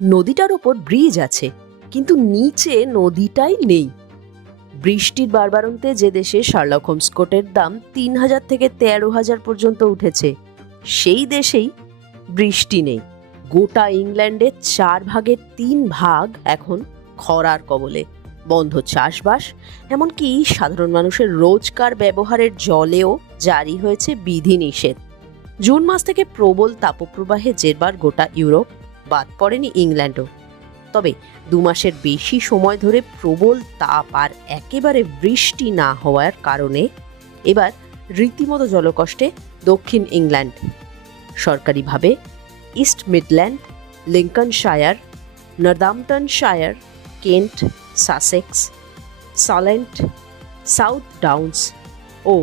নদীটার ওপর ব্রিজ আছে, কিন্তু নিচে নদীটাই নেই। বৃষ্টির বারবারন্তে যে দেশে শার্লক হোমস কোটের দাম ৩,০০০ থেকে ১৩,০০০ পর্যন্ত উঠেছে, সেই দেশেই বৃষ্টি নেই। গোটা ইংল্যান্ডের ৩/৪ এখন খরার কবলে। বন্ধ চাষবাস, এমনকি সাধারণ মানুষের রোজকার ব্যবহারের জলেও জারি হয়েছে বিধিনিষেধ। জুন মাস থেকে প্রবল তাপপ্রবাহে জেরবার গোটা ইউরোপ, বাদ পড়েনি ইংল্যান্ডও। তবে ২ মাসের বেশি সময় ধরে প্রবল তাপ আর একেবারে বৃষ্টি না হওয়ার কারণে এবার রীতিমতো জলকষ্টে দক্ষিণ ইংল্যান্ড। সরকারিভাবে East Midland, Lincolnshire, Northamptonshire, Kent, Sussex, Solent, South Downs ও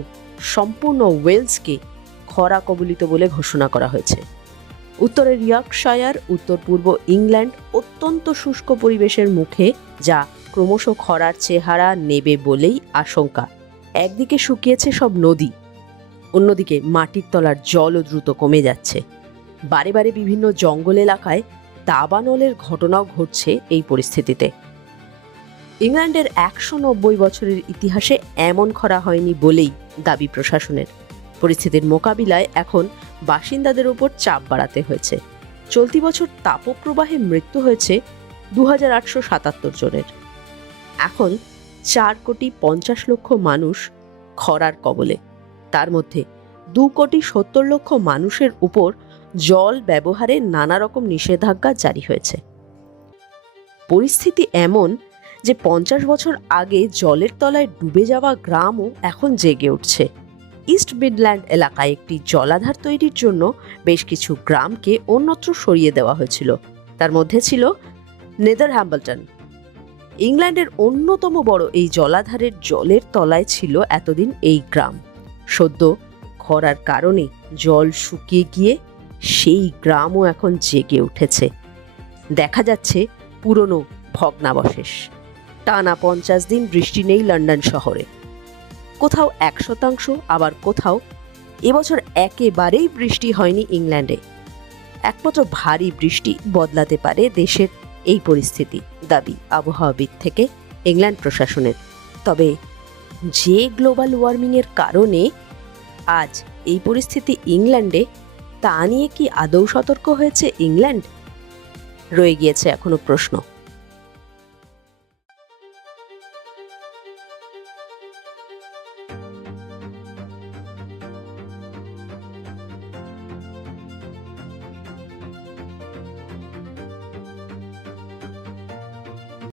সম্পূর্ণ ওয়েলসকে খরা কবলিত বলে ঘোষণা করা হয়েছে। উত্তরের ইয়র্কশায়ার, উত্তর পূর্ব ইংল্যান্ড অত্যন্ত শুষ্ক পরিবেশের মুখে, যা ক্রমশ খরার চেহারা নেবে বলেই আশঙ্কা। একদিকে শুকিয়েছে সব নদী, অন্যদিকে মাটির তলার জলও দ্রুত কমে যাচ্ছে। বারে বারে বিভিন্ন জঙ্গল এলাকায় দাবানলের ঘটনাও ঘটছে এই পরিস্থিতিতে। ইংল্যান্ডের ১৯০ বছরের ইতিহাসে এমন খরা হয়নি বলেই দাবি প্রশাসনের। পরিস্থিতির মোকাবিলায় এখন বাসিন্দাদের উপর চাপ বাড়াতে হয়েছে। চলতি বছর তাপপ্রবাহে মৃত্যু হয়েছে ২,৮৭৭ জনের। এখন ৪,৫০,০০,০০০ মানুষ খরার কবলে। তার মধ্যে ২,৭০,০০,০০০ মানুষের উপর জল ব্যবহারে নানা রকম নিষেধাজ্ঞা জারি হয়েছে। পরিস্থিতি এমন যে ৫০ বছর আগে জলের তলায় ডুবে যাওয়া গ্রামও এখন জেগে উঠছে। ইস্ট মিডল্যান্ড এলাকায় একটি জলাধার তৈরির জন্য বেশ কিছু গ্রামকে অন্যত্র সরিয়ে দেওয়া হয়েছিল। তার মধ্যে ছিল নেদারহ্যাম্পটন। ইংল্যান্ডের অন্যতম বড় এই জলাধারের জলের তলায় ছিল এতদিন এই গ্রাম। সদ্য খরার কারণে জল শুকিয়ে গিয়ে সেই গ্রামও এখন জেগে উঠেছে। দেখা যাচ্ছে পুরনো ভগ্নাবশেষ। টানা ৫০ দিন বৃষ্টি নেই লন্ডন শহরে। কোথাও ১%, আবার কোথাও এবছর একেবারেই বৃষ্টি হয়নি ইংল্যান্ডে। একমাত্র ভারী বৃষ্টি বদলাতে পারে দেশের এই পরিস্থিতি, দাবি আবহাওয়াবিদ থেকে ইংল্যান্ড প্রশাসনের। তবে যে গ্লোবাল ওয়ার্মিংয়ের কারণে আজ এই পরিস্থিতি ইংল্যান্ডে, তা নিয়ে কি আদৌ সতর্ক হয়েছে ইংল্যান্ড? রয়ে গিয়েছে এখনো প্রশ্ন।